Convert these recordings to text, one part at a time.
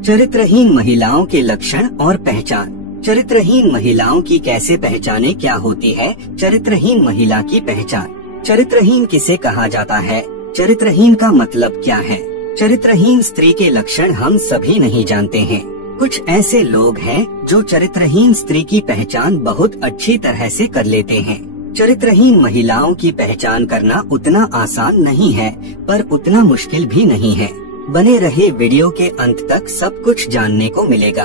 चरित्रहीन महिलाओं के लक्षण और पहचान। चरित्रहीन महिलाओं की कैसे पहचाने, क्या होती है चरित्रहीन महिला की पहचान? चरित्रहीन किसे कहा जाता है? चरित्रहीन का मतलब क्या है? चरित्रहीन स्त्री के लक्षण हम सभी नहीं जानते हैं। कुछ ऐसे लोग हैं जो चरित्रहीन स्त्री की पहचान बहुत अच्छी तरह से कर लेते हैं। चरित्रहीन महिलाओं की पहचान करना उतना आसान नहीं है, पर उतना मुश्किल भी नहीं है। बने रहे वीडियो के अंत तक, सब कुछ जानने को मिलेगा।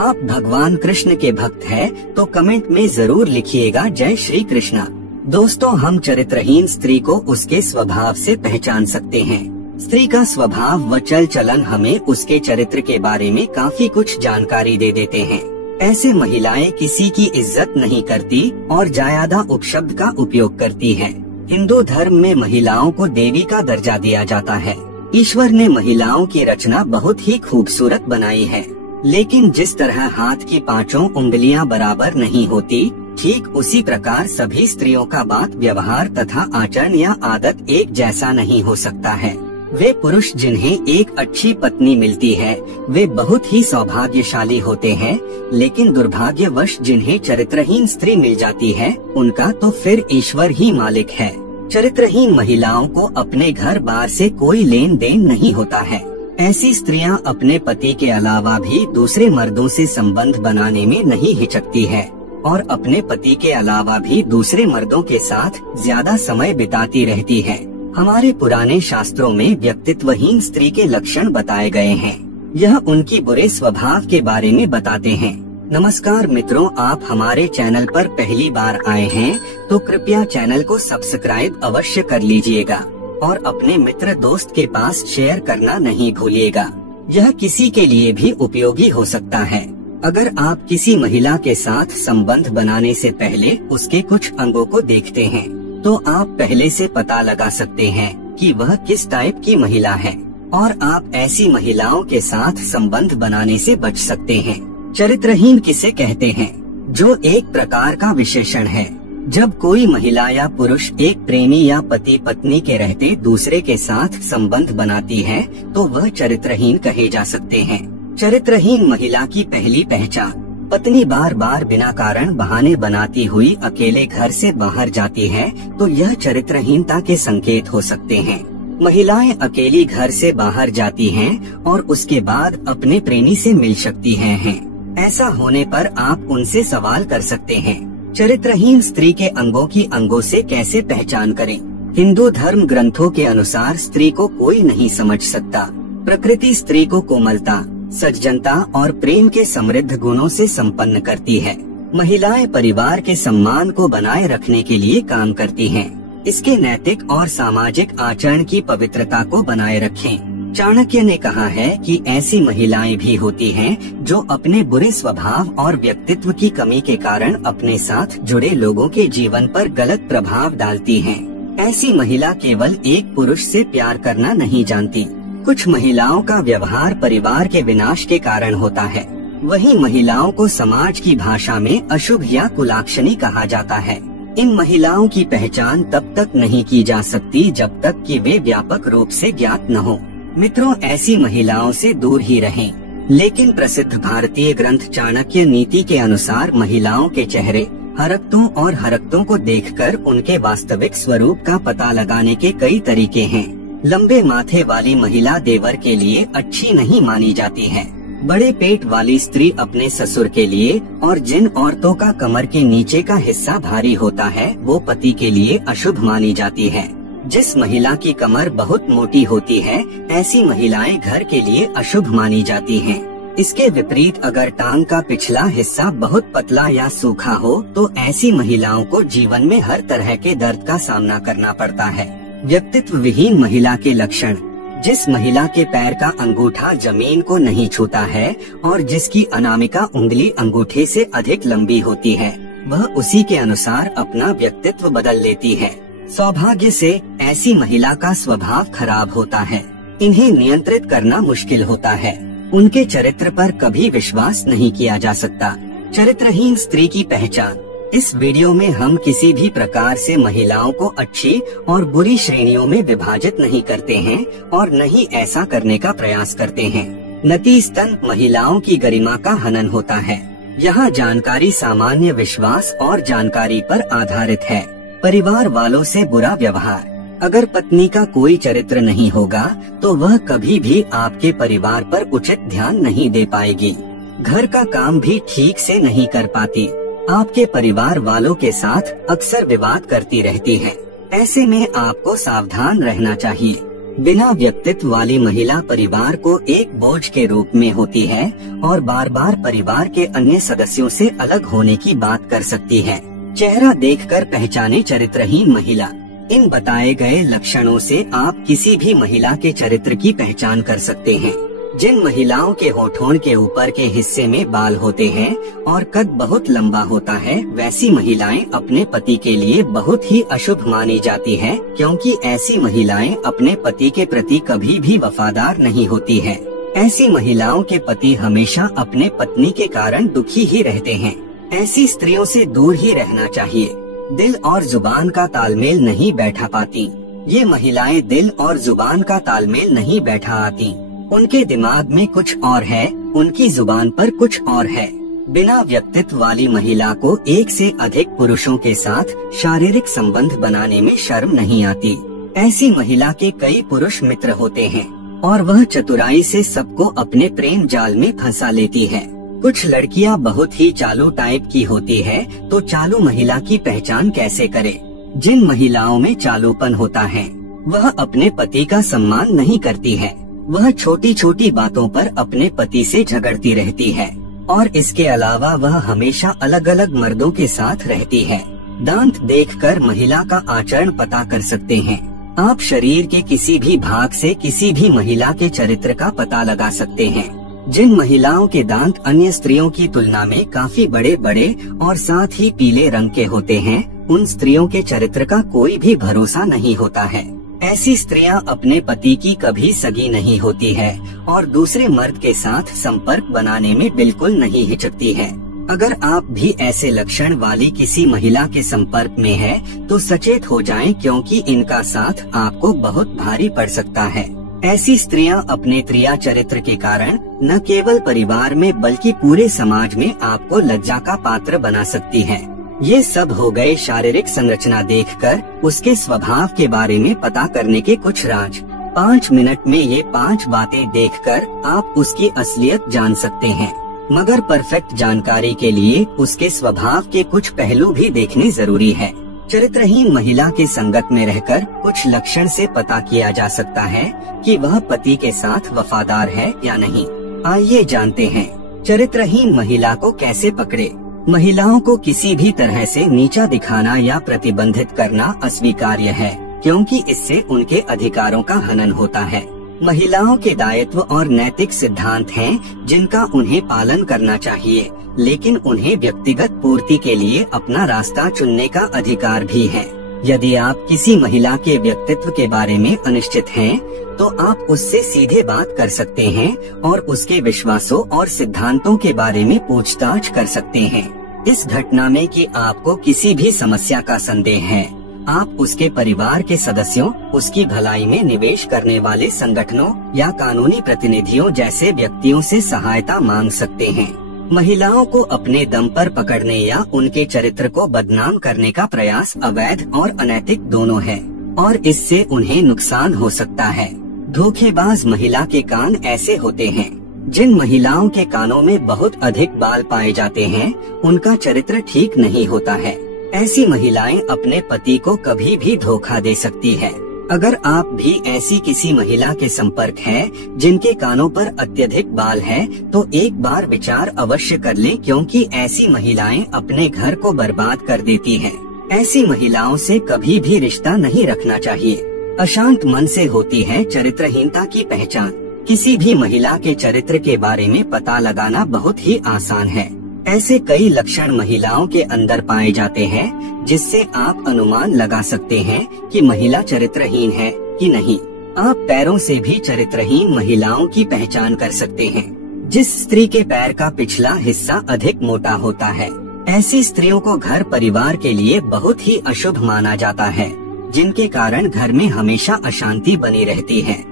आप भगवान कृष्ण के भक्त हैं तो कमेंट में जरूर लिखिएगा जय श्री कृष्णा। दोस्तों, हम चरित्रहीन स्त्री को उसके स्वभाव से पहचान सकते हैं। स्त्री का स्वभाव व चल चलन हमें उसके चरित्र के बारे में काफी कुछ जानकारी दे देते हैं। ऐसे महिलाएं किसी की इज्जत नहीं करती और ज्यादा उपशब्द का उपयोग करती हैं। हिंदू धर्म में महिलाओं को देवी का दर्जा दिया जाता है। ईश्वर ने महिलाओं की रचना बहुत ही खूबसूरत बनाई है, लेकिन जिस तरह हाथ की पांचों उंगलियां बराबर नहीं होती, ठीक उसी प्रकार सभी स्त्रियों का बात व्यवहार तथा आचरण या आदत एक जैसा नहीं हो सकता है। वे पुरुष जिन्हें एक अच्छी पत्नी मिलती है वे बहुत ही सौभाग्यशाली होते हैं, लेकिन दुर्भाग्यवश जिन्हें चरित्रहीन स्त्री मिल जाती है उनका तो फिर ईश्वर ही मालिक है। चरित्रहीन महिलाओं को अपने घर बार से कोई लेन देन नहीं होता है। ऐसी स्त्रियां अपने पति के अलावा भी दूसरे मर्दों से संबंध बनाने में नहीं हिचकती है और अपने पति के अलावा भी दूसरे मर्दों के साथ ज्यादा समय बिताती रहती है। हमारे पुराने शास्त्रों में व्यक्तित्वहीन स्त्री के लक्षण बताए गए हैं। यह उनकी बुरे स्वभाव के बारे में बताते हैं। नमस्कार मित्रों, आप हमारे चैनल पर पहली बार आए हैं तो कृपया चैनल को सब्सक्राइब अवश्य कर लीजिएगा और अपने मित्र दोस्त के पास शेयर करना नहीं भूलिएगा। यह किसी के लिए भी उपयोगी हो सकता है। अगर आप किसी महिला के साथ संबंध बनाने से पहले उसके कुछ अंगों को देखते हैं तो आप पहले से पता लगा सकते हैं कि वह किस टाइप की महिला है और आप ऐसी महिलाओं के साथ संबंध बनाने से बच सकते हैं। चरित्रहीन किसे कहते हैं? जो एक प्रकार का विशेषण है। जब कोई महिला या पुरुष एक प्रेमी या पति पत्नी के रहते दूसरे के साथ संबंध बनाती है तो वह चरित्रहीन कहे जा सकते हैं। चरित्रहीन महिला की पहली पहचान। पत्नी बार बार बिना कारण बहाने बनाती हुई अकेले घर से बाहर जाती है तो यह चरित्रहीनता के संकेत हो सकते हैं। महिलाएं अकेली घर से बाहर जाती हैं और उसके बाद अपने प्रेमी से मिल सकती हैं। ऐसा होने पर आप उनसे सवाल कर सकते हैं। चरित्रहीन स्त्री के अंगों से कैसे पहचान करें? हिंदू धर्म ग्रंथों के अनुसार स्त्री को कोई नहीं समझ सकता। प्रकृति स्त्री को कोमलता, सज्जनता और प्रेम के समृद्ध गुणों से संपन्न करती है। महिलाएं परिवार के सम्मान को बनाए रखने के लिए काम करती हैं। इसके नैतिक और सामाजिक आचरण की पवित्रता को बनाए रखें। चाणक्य ने कहा है कि ऐसी महिलाएं भी होती हैं जो अपने बुरे स्वभाव और व्यक्तित्व की कमी के कारण अपने साथ जुड़े लोगों के जीवन पर गलत प्रभाव डालती हैं। ऐसी महिला केवल एक पुरुष से प्यार करना नहीं जानती। कुछ महिलाओं का व्यवहार परिवार के विनाश के कारण होता है। वहीं महिलाओं को समाज की भाषा में अशुभ या कुलाक्षणी कहा जाता है। इन महिलाओं की पहचान तब तक नहीं की जा सकती जब तक कि वे व्यापक रूप से ज्ञात न हो। मित्रों, ऐसी महिलाओं से दूर ही रहें। लेकिन प्रसिद्ध भारतीय ग्रंथ चाणक्य नीति के अनुसार महिलाओं के चेहरे, हरकतों को देखकर उनके वास्तविक स्वरूप का पता लगाने के कई तरीके हैं। लंबे माथे वाली महिला देवर के लिए अच्छी नहीं मानी जाती है। बड़े पेट वाली स्त्री अपने ससुर के लिए, और जिन औरतों का कमर के नीचे का हिस्सा भारी होता है वो पति के लिए अशुभ मानी जाती है। जिस महिला की कमर बहुत मोटी होती है ऐसी महिलाएं घर के लिए अशुभ मानी जाती हैं। इसके विपरीत अगर टांग का पिछला हिस्सा बहुत पतला या सूखा हो तो ऐसी महिलाओं को जीवन में हर तरह के दर्द का सामना करना पड़ता है। व्यक्तित्व विहीन महिला के लक्षण। जिस महिला के पैर का अंगूठा जमीन को नहीं छूता है और जिसकी अनामिका उंगली अंगूठे से अधिक लंबी होती है, वह उसी के अनुसार अपना व्यक्तित्व बदल लेती है। सौभाग्य से ऐसी महिला का स्वभाव खराब होता है। इन्हें नियंत्रित करना मुश्किल होता है। उनके चरित्र पर कभी विश्वास नहीं किया जा सकता। चरित्रहीन स्त्री की पहचान। इस वीडियो में हम किसी भी प्रकार से महिलाओं को अच्छी और बुरी श्रेणियों में विभाजित नहीं करते हैं और न ही ऐसा करने का प्रयास करते हैं। नतीजतन महिलाओं की गरिमा का हनन होता है। यहाँ जानकारी सामान्य विश्वास और जानकारी पर आधारित है। परिवार वालों से बुरा व्यवहार। अगर पत्नी का कोई चरित्र नहीं होगा तो वह कभी भी आपके परिवार पर उचित ध्यान नहीं दे पाएगी। घर का काम भी ठीक से नहीं कर पाती। आपके परिवार वालों के साथ अक्सर विवाद करती रहती है। ऐसे में आपको सावधान रहना चाहिए। बिना व्यक्तित्व वाली महिला परिवार को एक बोझ के रूप में होती है और बार बार परिवार के अन्य सदस्यों से अलग होने की बात कर सकती है। चेहरा देखकर पहचाने चरित्रहीन महिला। इन बताए गए लक्षणों से आप किसी भी महिला के चरित्र की पहचान कर सकते हैं। जिन महिलाओं के होठों के ऊपर के हिस्से में बाल होते हैं और कद बहुत लंबा होता है, वैसी महिलाएं अपने पति के लिए बहुत ही अशुभ मानी जाती हैं, क्योंकि ऐसी महिलाएं अपने पति के प्रति कभी भी वफादार नहीं होती हैं। ऐसी महिलाओं के पति हमेशा अपने पत्नी के कारण दुखी ही रहते हैं। ऐसी स्त्रियों से दूर ही रहना चाहिए। दिल और जुबान का तालमेल नहीं बैठा पाती। ये महिलाएं दिल और जुबान का तालमेल नहीं बैठा आती। उनके दिमाग में कुछ और है, उनकी जुबान पर कुछ और है। बिना व्यक्तित्व वाली महिला को एक से अधिक पुरुषों के साथ शारीरिक संबंध बनाने में शर्म नहीं आती। ऐसी महिला के कई पुरुष मित्र होते हैं और वह चतुराई से सबको अपने प्रेम जाल में फंसा लेती है। कुछ लड़कियां बहुत ही चालू टाइप की होती है, तो चालू महिला की पहचान कैसे करें? जिन महिलाओं में चालूपन होता है वह अपने पति का सम्मान नहीं करती है। वह छोटी छोटी बातों पर अपने पति से झगड़ती रहती है और इसके अलावा वह हमेशा अलग अलग मर्दों के साथ रहती है। दांत देखकर महिला का आचरण पता कर सकते हैं। आप शरीर के किसी भी भाग से किसी भी महिला के चरित्र का पता लगा सकते हैं। जिन महिलाओं के दांत अन्य स्त्रियों की तुलना में काफी बड़े बड़े और साथ ही पीले रंग के होते हैं, उन स्त्रियों के चरित्र का कोई भी भरोसा नहीं होता है। ऐसी स्त्रियां अपने पति की कभी सगी नहीं होती है और दूसरे मर्द के साथ संपर्क बनाने में बिल्कुल नहीं हिचकती है। अगर आप भी ऐसे लक्षण वाली किसी महिला के संपर्क में है तो सचेत हो जाएं, क्योंकि इनका साथ आपको बहुत भारी पड़ सकता है। ऐसी स्त्रियां अपने त्रिया चरित्र के कारण न केवल परिवार में बल्कि पूरे समाज में आपको लज्जा का पात्र बना सकती हैं। ये सब हो गए शारीरिक संरचना देखकर उसके स्वभाव के बारे में पता करने के कुछ राज। 5 मिनट में ये 5 बातें देखकर आप उसकी असलियत जान सकते हैं, मगर परफेक्ट जानकारी के लिए उसके स्वभाव के कुछ पहलू भी देखने जरूरी है। चरित्रहीन महिला के संगत में रहकर कुछ लक्षण से पता किया जा सकता है कि वह पति के साथ वफादार है या नहीं। आइए जानते हैं चरित्रहीन महिला को कैसे पकड़े। महिलाओं को किसी भी तरह से नीचा दिखाना या प्रतिबंधित करना अस्वीकार्य है, क्योंकि इससे उनके अधिकारों का हनन होता है। महिलाओं के दायित्व और नैतिक सिद्धांत हैं जिनका उन्हें पालन करना चाहिए, लेकिन उन्हें व्यक्तिगत पूर्ति के लिए अपना रास्ता चुनने का अधिकार भी है। यदि आप किसी महिला के व्यक्तित्व के बारे में अनिश्चित हैं, तो आप उससे सीधे बात कर सकते हैं और उसके विश्वासों और सिद्धांतों के बारे में पूछताछ कर सकते हैं। इस घटना में कि आपको किसी भी समस्या का संदेह है, आप उसके परिवार के सदस्यों, उसकी भलाई में निवेश करने वाले संगठनों या कानूनी प्रतिनिधियों जैसे व्यक्तियों से सहायता मांग सकते हैं। महिलाओं को अपने दम पर पकड़ने या उनके चरित्र को बदनाम करने का प्रयास अवैध और अनैतिक दोनों है और इससे उन्हें नुकसान हो सकता है। धोखेबाज महिला के कान ऐसे होते हैं। जिन महिलाओं के कानों में बहुत अधिक बाल पाए जाते हैं, उनका चरित्र ठीक नहीं होता है। ऐसी महिलाएं अपने पति को कभी भी धोखा दे सकती है। अगर आप भी ऐसी किसी महिला के संपर्क है जिनके कानों पर अत्यधिक बाल है, तो एक बार विचार अवश्य कर लें, क्योंकि ऐसी महिलाएं अपने घर को बर्बाद कर देती हैं। ऐसी महिलाओं से कभी भी रिश्ता नहीं रखना चाहिए। अशांत मन से होती है चरित्रहीनता की पहचान। किसी भी महिला के चरित्र के बारे में पता लगाना बहुत ही आसान है। ऐसे कई लक्षण महिलाओं के अंदर पाए जाते हैं जिससे आप अनुमान लगा सकते हैं कि महिला चरित्रहीन है कि नहीं। आप पैरों से भी चरित्रहीन महिलाओं की पहचान कर सकते हैं। जिस स्त्री के पैर का पिछला हिस्सा अधिक मोटा होता है, ऐसी स्त्रियों को घर परिवार के लिए बहुत ही अशुभ माना जाता है, जिनके कारण घर में हमेशा अशांति बनी रहती है।